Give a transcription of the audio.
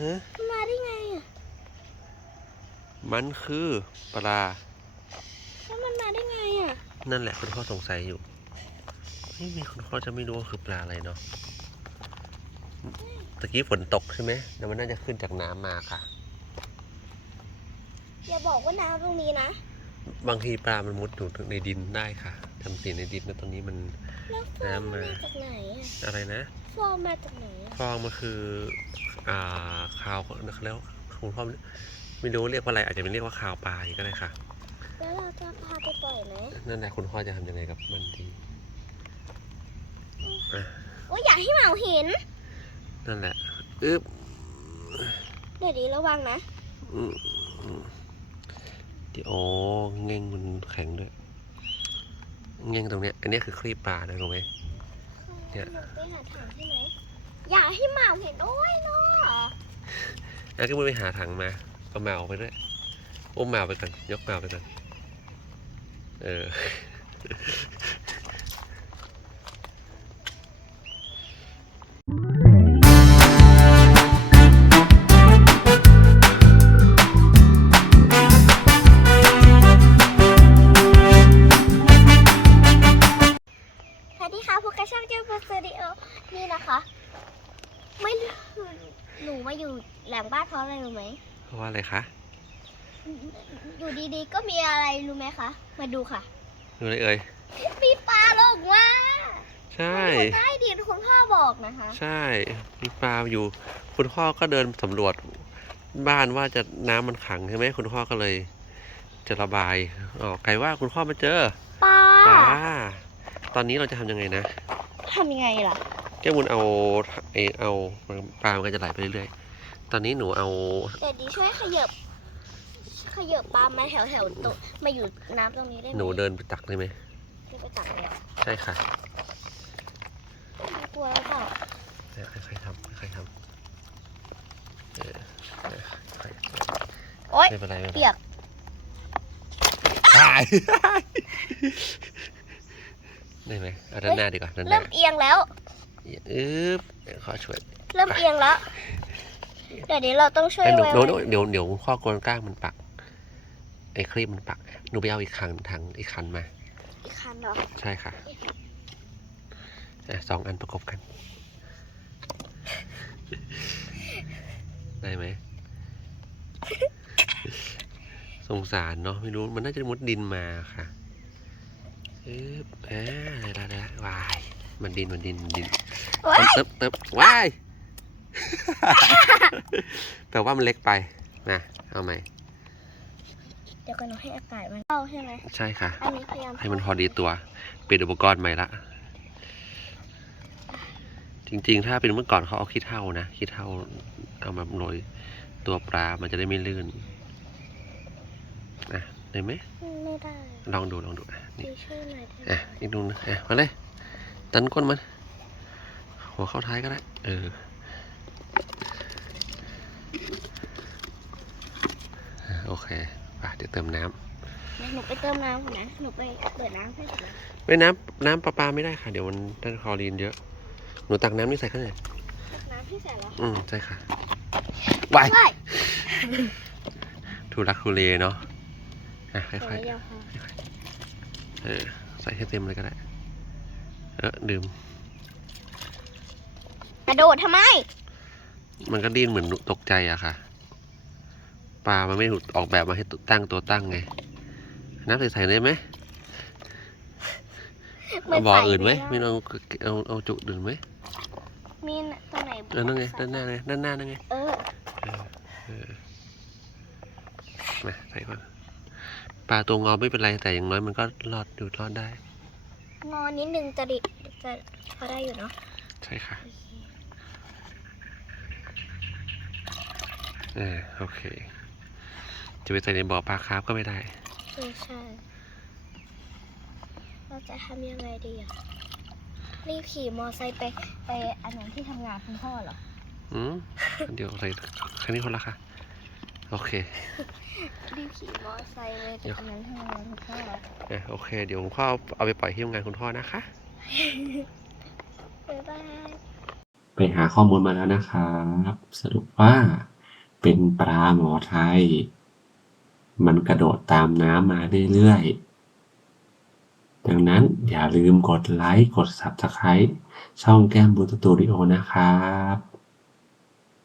ฮะมันมาได้ไงอะมันคือปลา แล้วมันมาได้ไงอะนั่นแหละคุณพ่อสงสัยอยู่ไม่มีคุณพ่อจะไม่รู้ว่าคือปลาอะไรเนาะตะกี้ฝนตกใช่ไหมแล้วมันน่าจะขึ้นจากน้ำมาค่ะ อย่าบอกว่าน้ำตรงนี้นะ บางทีปลามันมุดอยู่ในดินได้ค่ะทำสีในดินแล้วตอนนี้มัน แล้วฟองมั นน้ำมามา จากไหนอะอะไรนะ ฟองมาจากไหนอะฟองมันคือ อ่าคาวแล้วคุณพ่อไม่รู้เรียกว่าอะไร อาจจะเป็นเรียกว่าคาวปลาก็ได้ค่ะ แล้วเราจะพาไปปล่อยไหมนั่นแหละคุณพ่อจะทำยังไงกับมันดีอะโอ้ยอย่าให้เหมาเห็น นั่นแหละอึ๊บเดี๋ยวดีระวังนะ อืมอืมเดี๋ยวโอ้เง่งมันแข็งด้วย เง่งตรงเนี้ย อันนี้คือครีบปลานะรู้ไหม เนี่ย หนูไปหาถังใช่ไหมอย่าให้เหมาเห็นโอ้ยเนาะอะก็มึงไปหาถังมา เอาแมวไปด้วยอุ้มแมวไปก่อน ยกแมวไปก่อน เออ ดีค่ะพวกกระช่างเจ้าสตูดิโอนี่นะคะ ไม่รู้หนูมาอยู่หลังบ้านเพราะอะไรรู้ไหมเพราะว่าอะไรคะ อยู่ดีๆ ก็มีอะไรรู้ไหมคะ มาดูค่ะ ดูเลยเอ่ยมีปลาลงมาใช่ใต้ดินคุณพ่อบอกนะคะ ใช่มีปลาอยู่ คุณพ่อก็เดินสำรวจบ้านว่าจะน้ำมันขังใช่ไหมคุณพ่อก็เลย จะระบายอ๋อไกลว่าคุณพ่อมาเจอปลาปลา ตอนนี้เราจะทำยังไงนะทำยังไงล่ะ แก้วมุนเอาไอเอาปลามันก็จะไหลไปเรื่อยๆ ตอนนี้หนูเอาแต่ดีช่วยขยับขยับปลามาแถวแถวๆตรงมาอยู่น้ำตรงนี้ได้ไหมหนูเดินไปตักได้ไหมจะไปตักเลยอะใช่ค่ะไม่กลัวแล้วเปล่าเนี่ยค่อยๆทำค่อยๆทำเออเออค่อยโอ๊ยๆไม่เป็นไรไม่เป็นไรเปียก ตาย ได้ไหมเอาด้านหน้าดีกว่าด้านหเริ่น้ามเอียงแล้วอึ๊บเดี๋ยวขอช่วย เริ่มเอียงแล้ว เดี๋ยวนี้เราต้องช่วยเอ้ยหนูไว้หนูหนูเดี๋ยวเดี๋ยวข้อกวนกล้างมันปักไอ้ครีบมันปัก หนูไปเอาอีกขันถังอีกขันมา อีกคันเหรอ ใช่ค่ะอะสองอันประกบกัน ได้ไหม สงสารเนาะไม่รู้ มันน่าจะมุดดินมาค่ะ อึ๊บอ่าได้ได้ได้วาย มันดิน มันดิน มันดินโอ๊ยเติบเติบวายแต่ว่ามันเล็กไป นะ เอาไหมเดี๋ยวก่อนหนูให้อากาศมันเข้าใช่ไหมใช่ค่ะ อันนี้พยายามให้มันพอดีตัว เป็นอุปกรณ์ใหม่ละ จริงๆ ถ้าเป็นเมื่อก่อนเขาเอาขี้เท่านะ ขี้เท่าเอามาโรยตัวปลา มันจะได้ไม่ลื่น อะ ได้ไหมไม่ได้ลองดูลองดูอะนี่ดีช่วยหน่อยได้ไหมอะอีกดูนะอะมาเลยดันก้นมัน หัวเข้าท้ายก็ได้เอออะโอเคไปเดี๋ยวเติมน้ำเดี๋ยวหนูไปเติมน้ำก่อนนะหนูไปเปิดน้ำให้ก่อนนะไม่น้ำน้ำประปาไม่ได้ค่ะ เดี๋ยวมันได้คลอรีนเยอะ หนูตักน้ำนี่ใส่ข้างในตักน้ำที่ใส่แล้วอืมใช่ค่ะวายใช่ทุลักทุเลเนาะ อะค่ใส่อยยาวพอๆเออใส่ให้เต็มเลยก็ได้ เออดื่ม กระโดดทำไม มันก็ดิ้นเหมือนตกใจอะค่ะ ปลา มันไม่ถูกออกแบบมาให้ตั้งตัวตั้งไง น้ำใส่ๆได้ไหมมันเอาบ่อใส่อื่นไหมไม่ไม่ได้เอาเอาเอาจุดอื่นไหมมีตรงไหนเออนั่นไง ด้านหน้าไงด้านหน้านั่นไง เออ เออมาใส่ก่อนป ลาตัวงอไม่เป็นไรแต่อย่างน้อยมันก็รอดอยู่รอดได้ งอนิดนึงจะดิจะพอได้อยู่เนาะใช่ค่ะเออโอเค จะไปใส่ในบ่อปลาคาร์ฟก็ไม่ได้ใช่ใช่เราจะทำยังไงดีอะรีบขี่มอไซค์ไปไปอันนั้นที่ทำงานคุณพ่อเหรออืมเดี๋ยวใส่แค่นี้คนละค่ะ โอเครีบขี่มอไซค์ไปอันนั้นทำงานคุณพ่อเหรออะโอเค เดี๋ยวผมพ่อเอาไปปล่อยที่ทำงานคุณพ่อนะคะบ๊ายบายไปหาข้อมูลมาแล้วนะครับสรุปว่าเป็นปลาหมอไทย มันกระโดดตามน้ำมาเรื่อยๆ ดังนั้นอย่าลืมกดไลค์ กด Subscribe ช่องแก้มบูสตูดิโอนะครับ